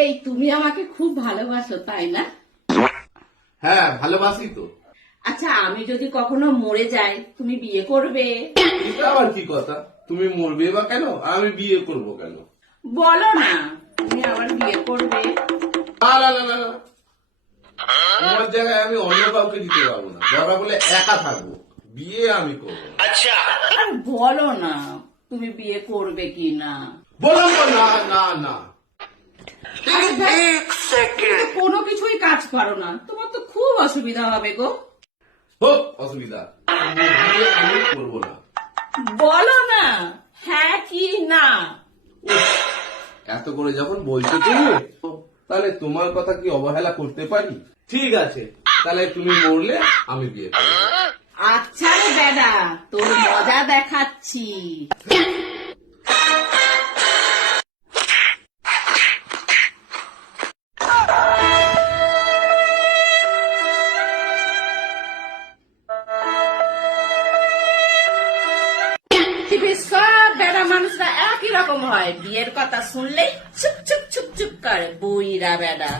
এই তুমি আমাকে খুব ভালোবাসো তাই না? হ্যাঁ, ভালোবাসি তো। আচ্ছা, আমি যদি কখনো মরে যাই তুমি বিয়ে করবে? এটা আবার কি কথা? তুমি মরবে বা কেন, আমি বিয়ে করব কেন? বলো না, তুমি আবার বিয়ে করবে? না না না না না। তোমার জায়গায় আমি অন্য কাউকে দিতে পারবো না, দরকার বলে একা থাকবো, বিয়ে আমি করবো না। আর বলো না, তুমি বিয়ে করবে কি না? বললাম তো না না না। কোনো কিছুই কাজ করো না, তোমার তো খুব অসুবিধা হবে গো। হোক অসুবিধা, বিয়ে আমি করবো না। বলো না, হ্যাঁ কি না? এত করে যখন বলছো তুমি, তাহলে তোমার কথা কি অবহেলা করতে পারি? ঠিক আছে, তাহলে তুমি মরলে আমি বিয়ে করবো। আচ্ছা রে বেডা, তোর মজা দেখাচ্ছি। পৃথিবীর সব বেড়া মানুষরা একই রকম হয়, বিয়ের কথা শুনলেই চুপ চুপ চুপ চুপ করে বুইরা বেড়া।